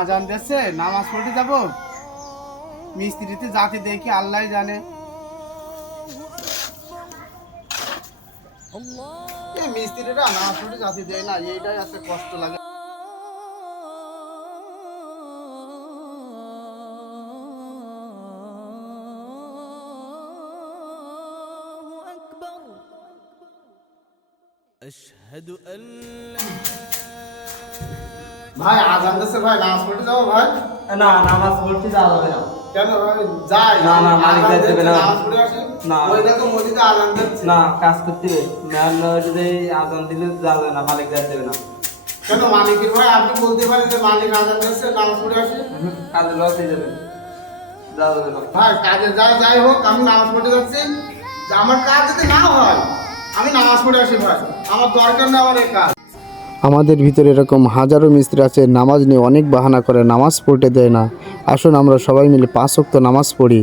আজান দিচ্ছে, নামাজ পড়তে যাব। মিস্ত্রিতে যাতে দেখি আল্লাহ জানে। এই মিস্ত্রিরা নামাজ পড়তে যাতে দেয় না, এইটাই আছে কষ্ট লাগে। ভাই আজান দিচ্ছে, ভাই নামাজ পড়তে যাবো ভাই। না, নামাজ পড়তে যাওয়া যাবে না। কেন ভাই? যাই না, না, মালিক আজান যাইতে দেবে না। দিচ্ছে, নামাজ পড়ে আসি। না। ওই দেখো মসজিদে আজান দিচ্ছে। না, কাজ করতে হবে। যদি আজান দিলে যাবে না, মালিক যাইতে দেবে না। কেন মালিকের ভাই আপনি বলতে পারেন যে মালিক আজান দিচ্ছে, নামাজ পড়ে আসি। কাজে লস হয়ে যাবে, যাওয়া যাবে না। ভাই কাজে যাই হোক, আমি নামাজ পড়তে যাচ্ছি। যে আমার কাজ যদি না হয় আমি নামাজ পড়ে আসি ভাই, আমার দরকার না আমার এই কাজ। আমাদের ভিতরে এরকম হাজারো মিস্ত্রি আছে, নামাজ নিয়ে অনেক বাহানা করে, নামাজ পড়তে দেয় না। আসুন আমরা সবাই মিলে 5 ওয়াক্ত নামাজ পড়ি।